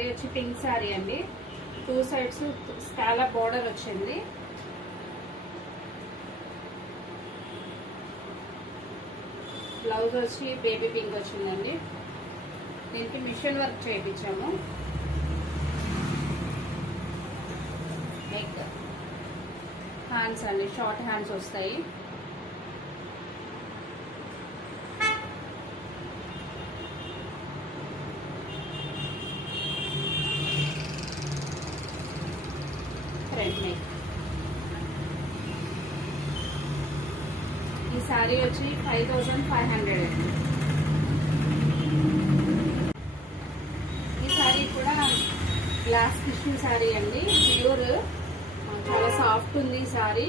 శారీ వచ్చి పింక్ శారీ అండి. 2 sides scallop border వచ్చింది. బ్లౌజ్ వచ్చి బేబీ పింక్ వచ్చిందండి. దీనికి మిషన్ వర్క్ చేయించాము. నెక్ హ్యాండ్స్ అండి, షార్ట్ హ్యాండ్స్ వస్తాయి. Front neck. ఈ శారీ వచ్చి 5500 అండి. ఈ శారీ కూడా గ్లాస్ టిష్యూ శారీ అండి, ప్యూర్, చాలా సాఫ్ట్ ఉంది ఈ శారీ.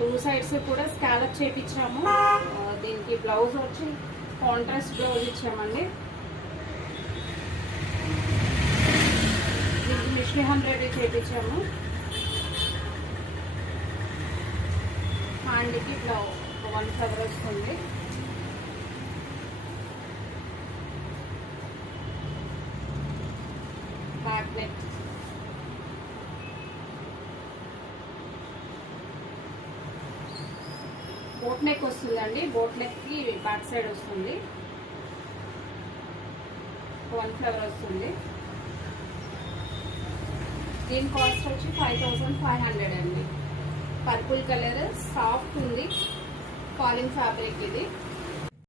2 సైడ్స్ కూడా స్కాలప్ చేపించాము. దీనికి బ్లౌజ్ వచ్చి కాంట్రాస్ట్ బ్లౌజ్ ఇచ్చామండి. దీనికి మిషన్ ఎంబ్రాయిడరీ చేపించాము. హ్యాండ్కి ఇట్లా 1 ఫ్లవర్ వస్తుంది. Back neck. బోట్ నెక్ వస్తుందండి. బోట్ నెక్ కి బ్యాక్ సైడ్ వస్తుంది. 1 ఫ్లవర్ వస్తుంది. దీని కాస్ట్ వచ్చి 5500 అండి. పర్పుల్ కలర్, సాఫ్ట్ ఉంది, కాలింగ్ ఫ్యాబ్రిక్ ఇది.